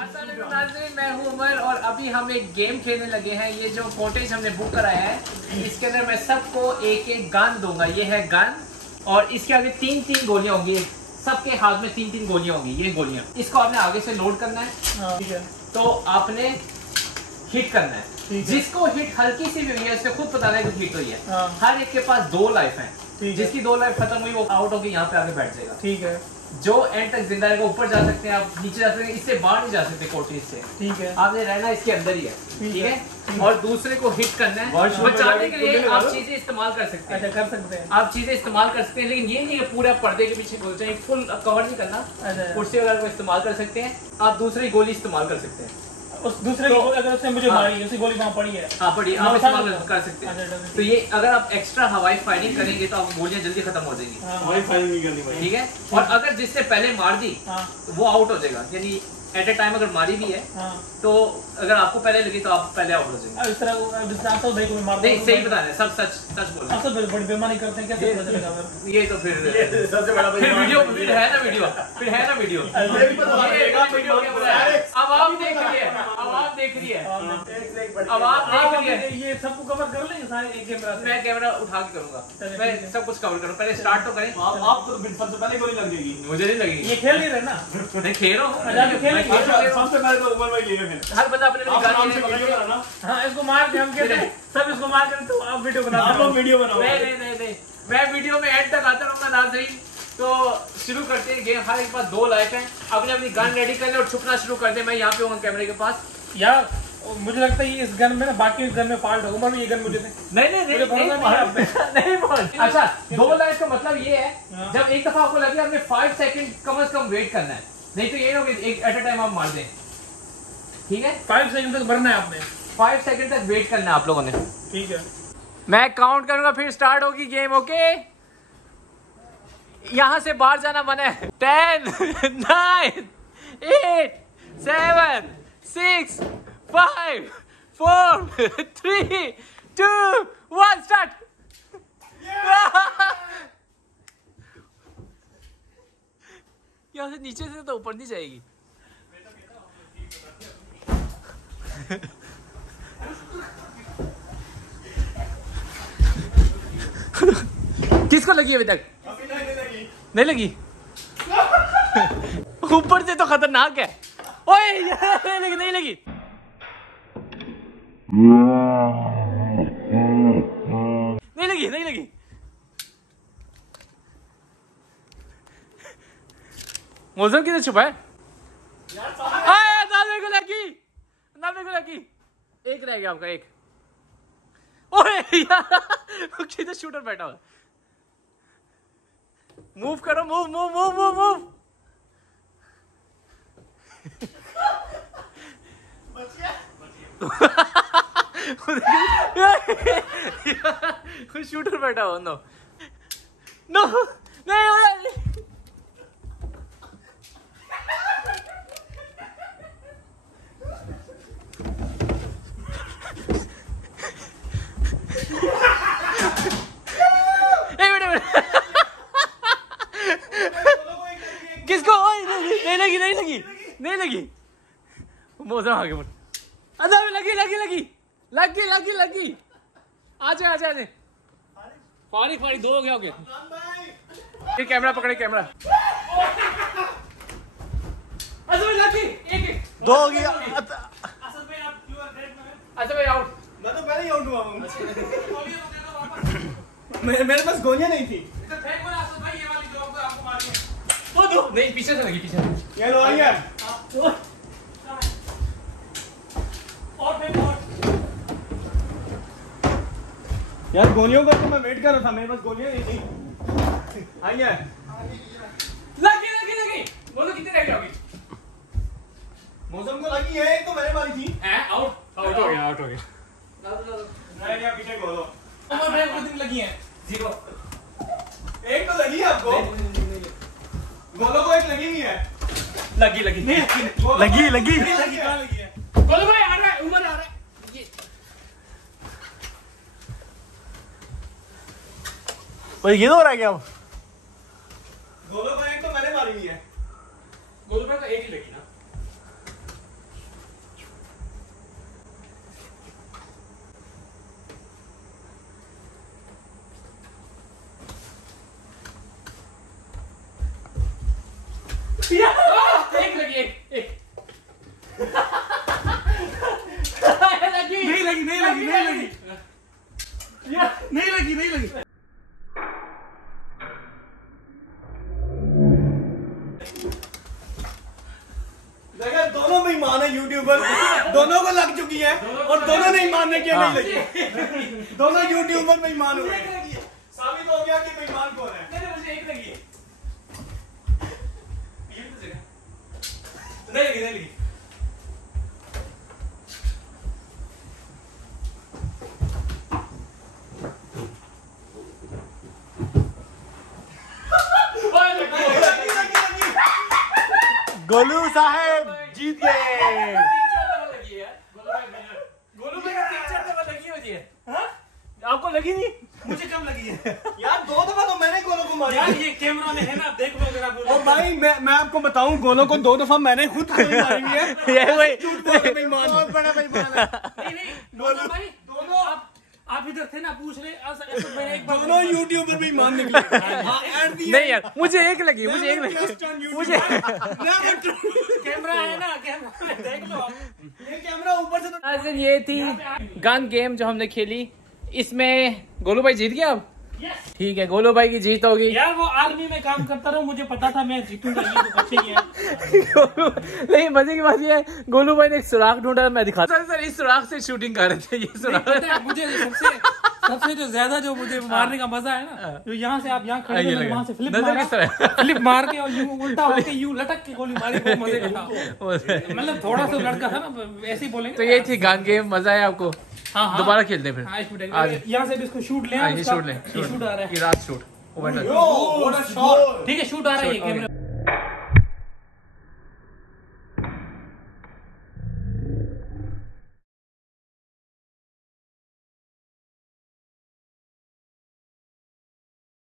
मैं हूं उमर और अभी हम एक गेम खेलने लगे हैं। ये जो कॉटेज हमने बुक कराया है, इसके अंदर मैं सबको एक एक गन दूंगा। ये है गन और इसके आगे 3-3 गोलियां होंगी। सबके हाथ में 3-3 गोलियां होंगी। ये गोलियां, इसको आपने आगे से लोड करना है। ठीक है, तो आपने हिट करना है। जिसको हिट हल्की सी भी हुई है उससे खुद पता नहीं कुछ हिट हुई है। हर एक के पास 2 लाइफ है। जिसकी 2 लाइफ खत्म हुई वो आउट होकर यहाँ पे आके बैठ जाएगा। ठीक है, जो एंड तक जिंदा रहेगा ऊपर जा सकते हैं, आप नीचे जा सकते हैं, इससे बाहर नहीं जा सकते कोटेज से। ठीक है, आपने रहना इसके अंदर ही है। ठीक है, और दूसरे को हिट करना है। बचाने के लिए आप चीजें इस्तेमाल कर सकते हैं। अच्छा, कर सकते हैं, आप चीजें इस्तेमाल कर सकते हैं, लेकिन ये नहीं है पूरा पर्दे के पीछे घुस जाए, फुल कवर नहीं करना। कुर्सी वगैरह को इस्तेमाल कर सकते हैं। आप दूसरी गोली इस्तेमाल कर सकते हैं। उस दूसरे तो, अगर उसने मुझे मारी, उसी गोली वहाँ पड़ी है, हाँ पड़ी, आप इस्तेमाल कर सकते हैं। तो ये अगर आप एक्स्ट्रा हवाई फायरिंग करेंगे तो आप गोलियां जल्दी खत्म हो जाएंगी। हवाई फायरिंग नहीं करनी पड़ेगी। ठीक है, और अगर जिससे पहले मार दी वो आउट हो जाएगा। यानी एट ए टाइम अगर मारी भी है तो अगर आपको पहले लगी तो आप पहले आउट हो जाएंगे। इस तरह तो भाई को मार नहीं, सही बता रहे हैं, सब सच बोल रहे हैं। सब बड़ी बेईमानी करते हैं, कैसे पता चलेगा? ये तो फिर सबसे बड़ा फिर वीडियो फिर है ना वीडियो फिर है ना वीडियो। अब आप देख रही है, अब आप देख रही है, अब आप देख रही है। ये सबको कवर कर लेंगे सारे एक कैमरा से? मैं कैमरा उठा के करूंगा, मैं सब कुछ कवर करूँ। पहले स्टार्ट तो करें। आप तो सबसे पहले गोली लग जाएगी। मुझे नहीं लगेगी। ये खेल नहीं रहे ना? नहीं खेल रहा हूँ। सबसे पहले तो उमर भाई ले रहे हैं। हर बंदा अपने ना। हाँ, इसको मार दे, हम कहते हैं सब इसको मार कर। तो आप वीडियो बनाओ, आप लोग वीडियो बनाओ। नहीं, मैं वीडियो में एंड तक आता रहूंगा नाज़रीन। तो शुरू करते हैं गेम। हर एक पास 2 लाइफ है। अपने अपनी गन रेडी कर ले और छुपना शुरू कर दे। मैं यहाँ पे हूँ कैमरे के पास। यार मुझे लगता है इस गन में ना बाकी गन में फॉल्ट होगा। मगर ये गन मुझे नहीं। अच्छा, 2 लाइफ का मतलब ये है जब एक दफा आपको लगे आपने 5 सेकंड कम से कम वेट करना है, नहीं तो ये ना एक एट अ टाइम आप मार दें। ठीक है, 5 सेकंड तक भरना है आपने। 5 सेकंड तक वेट करना है आप लोगों ने। ठीक है, मैं काउंट करूंगा फिर स्टार्ट होगी गेम। ओके, यहां से बाहर जाना मना है। 10 9 8 7 6 5 4 3 2 1 स्टार्ट। यहाँ से नीचे से तो ऊपर नहीं जाएगी। किसको लगी अभी तक? नहीं लगी। ऊपर से तो खतरनाक है। ओए नहीं लगी। नहीं लगी। मौसम किधर छुपा है? मेरे को लगी। एक रह गया आपका, एक। ओए यार किधर शूटर बैठा हुआ। मूव करो, मूव। शूटर बैठा हुआ। नो नहीं। किसको? नहीं लगी। मौसम आगे बढ़। अंदर लगी। आजा। फाड़ी 2 हो गया। फिर कैमरा पकड़े, कैमरा। लगी 1 2 हो गया। अच्छा भाई आउट। मैं तो पहले ही आउट हुआ हूँ। मेरे पास गोलियां नहीं थी। नहीं, पीछे से लगी, पीछे से। ये लो आइए। यार गोलियों का तो मैं वेट कर रहा था, मेरे पास गोलियां नहीं थी। आइए। लगी। बोलो कितने रह गए अभी? मौसम को लगी है तो मैंने मारी थी। आउट हो गया। नहीं, पीछे बोलो। उमर भाई को कितनी लगी है? 0। एक तो लगी है आपको? गोलो को एक लगी नहीं है। लगी लगी है। गोलो भाई आ रहा है, उमर आ रहा है। ये तो हो रहा है क्या? गोलो को एक तो मैंने मारी हुई है। गोलो भाई को एक ही लगी ना। बेईमान है यूट्यूबर, दोनों को लग चुकी है और दोनों नहीं मानने के नहीं लगे। दोनों यूट्यूबर बेईमान हुए, साबित हो गया कि बेईमान कौन है। मुझे एक लगी है। नहीं लगी। गोलू साहब जीत गए। गोलू भाई का पिक्चर तो लगी मुझे। आपको लगी नहीं? मुझे कम लगी है यार, 2 दफा तो मैंने गोलों को मारी यार ये कैमरा में है ना, देख लो जरा। और भाई मैं आपको बताऊं, गोलों को 2 दफा मैंने खुद गोली मारी हुई है। ये भाई बहुत बड़ा बेईमान है। नहीं दोनों भाई, दोनों आप इधर थे ना, पूछ रहे ऐसा मैंने एक बार दोनों यूट्यूबर बेईमान निकले। नहीं यार, मुझे एक लगी, मुझे एक लगी, मुझे कैमरा है ना, कैमरा में देख लो आप। ये कैमरा ऊपर से तो नाज़रीन, ये थी गन गेम जो हमने खेली। इसमें गोलू भाई जीत गया। अब ठीक है, गोलू भाई की जीत होगी। यार वो आर्मी में काम करता रहा, मुझे पता था मैं जीतूंगा, ये तो बच्चे ही है। लेकिन मजे की बात ये है, गोलू भाई ने एक सुराख ढूंढा, मैं दिखाता। सर इस सुराख से शूटिंग कर रहे थे। ये सुराख पता है, मुझे सबसे जो ज्यादा जो मुझे मारने का मजा है ना, जो यहाँ से आप यहाँ खड़े थे, वहाँ से फ्लिप मार के और यूं उल्टा होके यूं लटक के गोली मारी, वो मजे का था। मतलब थोड़ा सा लड़का था ना, ऐसे ही बोलेंगे। तो ये थी गन गेम, मजा है आपको? हाँ। दोबारा खेलते हैं फिर। हाँ, यहाँ से भी इसको शूट ले, शूट लें, शूट आ रहा है, रात शूट। शॉट। ठीक है, शूट आ रहा है ये कैमरा।